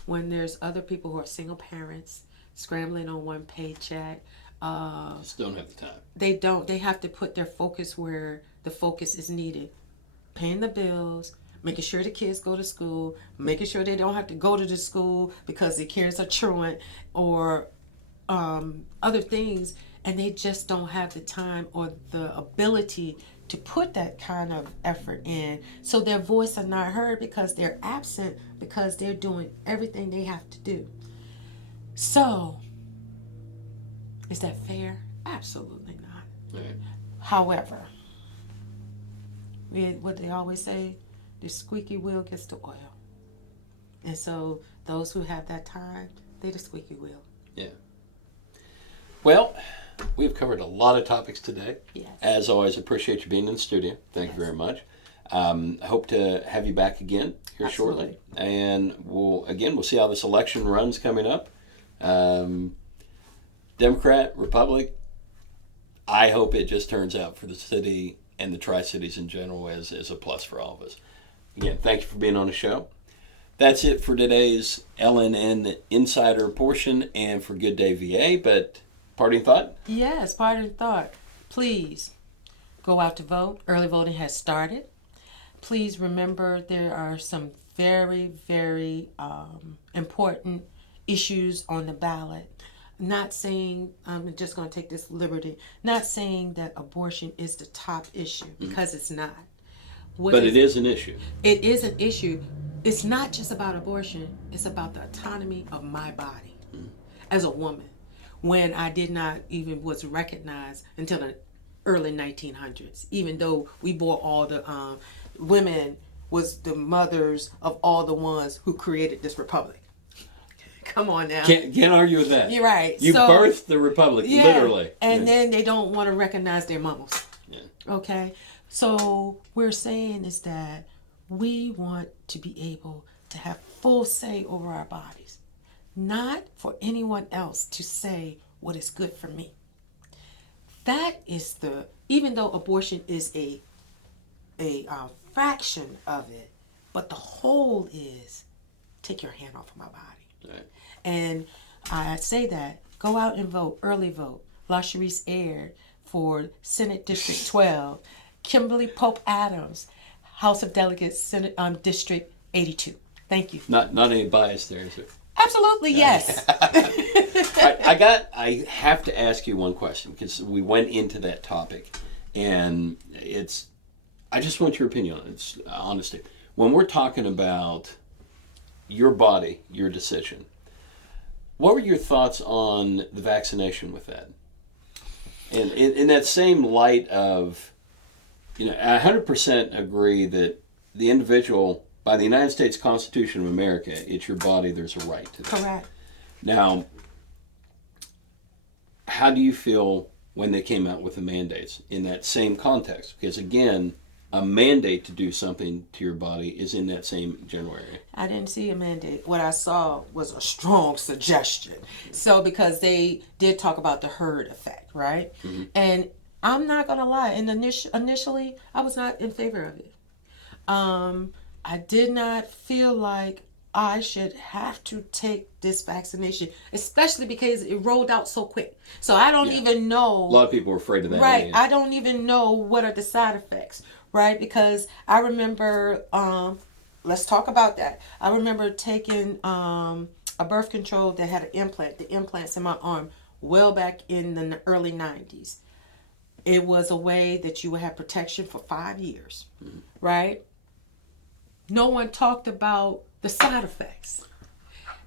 When there's other people who are single parents, scrambling on one paycheck, Just don't have the time. they don't. They have to put their focus where the focus is needed. Paying the bills, making sure the kids go to school, making sure they don't have to go to the school because their kids are truant, or other things, and they just don't have the time or the ability to put that kind of effort in. So their voice are not heard because they're absent, because they're doing everything they have to do. So, is that fair? Absolutely not. Right. However, what they always say, the squeaky wheel gets the oil. And so those who have that time, they're the squeaky wheel. Yeah. Well, we've covered a lot of topics today. Yes. As always, appreciate you being in the studio. Thank you very much. I hope to have you back again here shortly. And we'll see how this election runs coming up. Democrat, Republic, I hope it just turns out for the city and the Tri-Cities in general as a plus for all of us. Again, thank you for being on the show. That's it for today's LNN Insider portion and for Good Day VA. But parting thought? Yes, parting thought. Please go out to vote. Early voting has started. Please remember there are some very, very important issues on the ballot. Not saying, I'm just going to take this liberty, not saying that abortion is the top issue, because it's not. But it is an issue. It is an issue. It's not just about abortion. It's about the autonomy of my body as a woman. When I did not even was recognized until the early 1900s, even though we bore all the women was the mothers of all the ones who created this republic. Come on now. Can't argue with that. You're right. You birthed the republic, literally. And then they don't want to recognize their mamas. Yeah. Okay? So we're saying is that we want to be able to have full say over our bodies, not for anyone else to say what is good for me. That is even though abortion is a fraction of it, but the whole is take your hand off of my body. Right. And I say that, go out and vote, early vote. LaSharice Aird for Senate District 12, Kimberly Pope Adams, House of Delegates, Senate District 82. Thank you. Not any bias there, is there? Absolutely, yes. I have to ask you one question because we went into that topic, and I just want your opinion on it. It's honesty. When we're talking about your body, your decision, what were your thoughts on the vaccination with that? And in that same light of, I 100% agree that the individual, by the United States Constitution of America, it's your body, there's a right to that. Correct. Now, how do you feel when they came out with the mandates in that same context? Because again, a mandate to do something to your body is in that same general area. I didn't see a mandate. What I saw was a strong suggestion. So because they did talk about the herd effect, right? Mm-hmm. And I'm not going to lie, initially, I was not in favor of it. I did not feel like I should have to take this vaccination, especially because it rolled out so quick. So I don't even know. A lot of people were afraid of that. Right. Age. I don't even know what are the side effects, right? Because I remember, let's talk about that. I remember taking a birth control that had an implant, the implants in my arm, well back in the early 90s. It was a way that you would have protection for 5 years, right? No one talked about the side effects.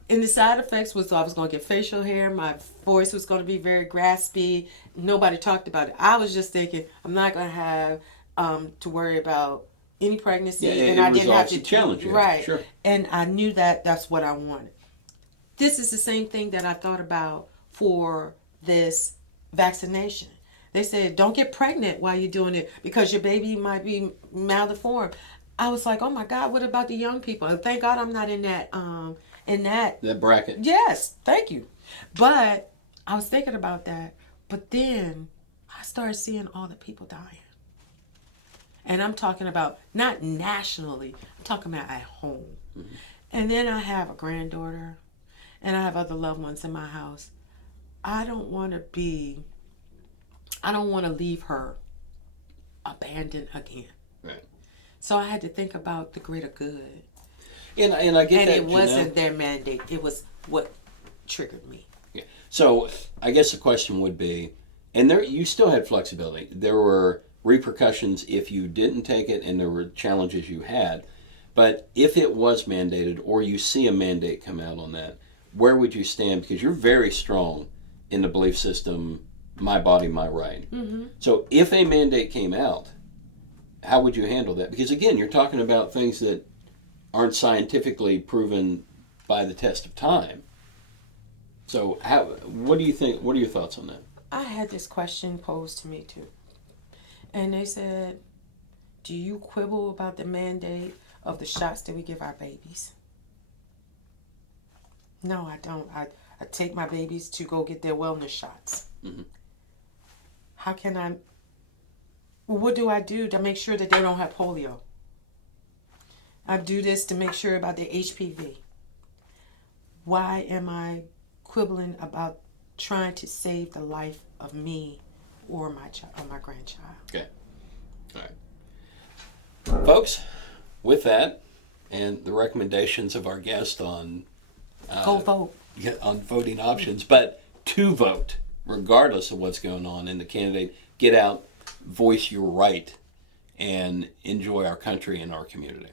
And the side effects was I was going to get facial hair. My voice was going to be very graspy. Nobody talked about it. I was just thinking, I'm not going to have to worry about any pregnancy. And I didn't have to challenge you. Right. Sure. And I knew that that's what I wanted. This is the same thing that I thought about for this vaccination. They said, don't get pregnant while you're doing it because your baby might be malformed. I was like, oh my God, what about the young people? And thank God I'm not in that that bracket. Yes, thank you. But I was thinking about that. But then I started seeing all the people dying. And I'm talking about not nationally, I'm talking about at home. Mm-hmm. And then I have a granddaughter and I have other loved ones in my house. I don't want to leave her abandoned again. Right. So I had to think about the greater good. And I get that. And it wasn't their mandate. It was what triggered me. Yeah. So I guess the question would be, and you still had flexibility. There were repercussions if you didn't take it, and there were challenges you had. But if it was mandated, or you see a mandate come out on that, where would you stand? Because you're very strong in the belief system, my body, my right. Mm-hmm. So if a mandate came out, how would you handle that? Because again, you're talking about things that aren't scientifically proven by the test of time. So what do you think? What are your thoughts on that? I had this question posed to me too. And they said, do you quibble about the mandate of the shots that we give our babies? No, I don't. I take my babies to go get their wellness shots. Mm-hmm. What do I do to make sure that they don't have polio? I do this to make sure about their HPV. Why am I quibbling about trying to save the life of me or my grandchild? Okay. All right. Folks, with that and the recommendations of our guest on go vote. On voting options, but to vote, regardless of what's going on in the candidate, get out, voice your right, and enjoy our country and our community.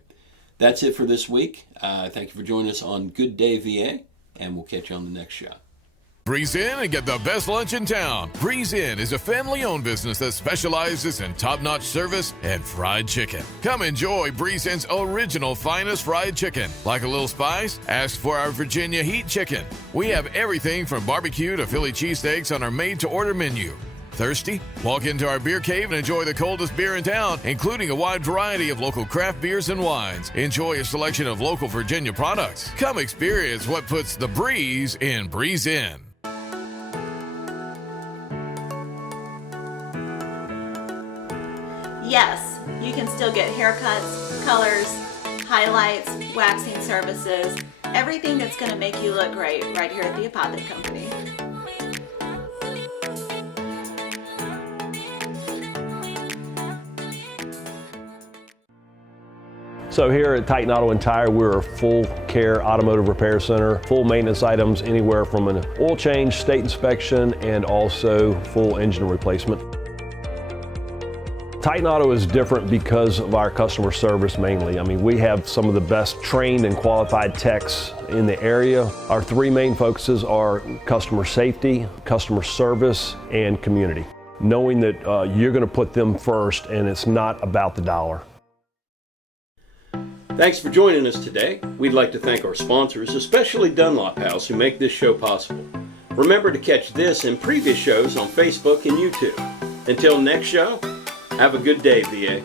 That's it for this week. Thank you for joining us on Good Day VA, and we'll catch you on the next show. Breeze In and get the best lunch in town. Breeze In is a family-owned business that specializes in top-notch service and fried chicken. Come enjoy Breeze In's original finest fried chicken. Like a little spice? Ask for our Virginia Heat Chicken. We have everything from barbecue to Philly cheesesteaks on our made-to-order menu. Thirsty? Walk into our beer cave and enjoy the coldest beer in town, including a wide variety of local craft beers and wines. Enjoy a selection of local Virginia products. Come experience what puts the breeze in Breeze Inn. Yes, you can still get haircuts, colors, highlights, waxing services, everything that's going to make you look great right here at the Apothic Company. So here at Titan Auto and Tire, we're a full care automotive repair center, full maintenance items anywhere from an oil change, state inspection, and also full engine replacement. Titan Auto is different because of our customer service mainly. I mean, we have some of the best trained and qualified techs in the area. Our three main focuses are customer safety, customer service, and community. Knowing that you're going to put them first and it's not about the dollar. Thanks for joining us today. We'd like to thank our sponsors, especially Dunlop House, who make this show possible. Remember to catch this and previous shows on Facebook and YouTube. Until next show, have a good day, VA.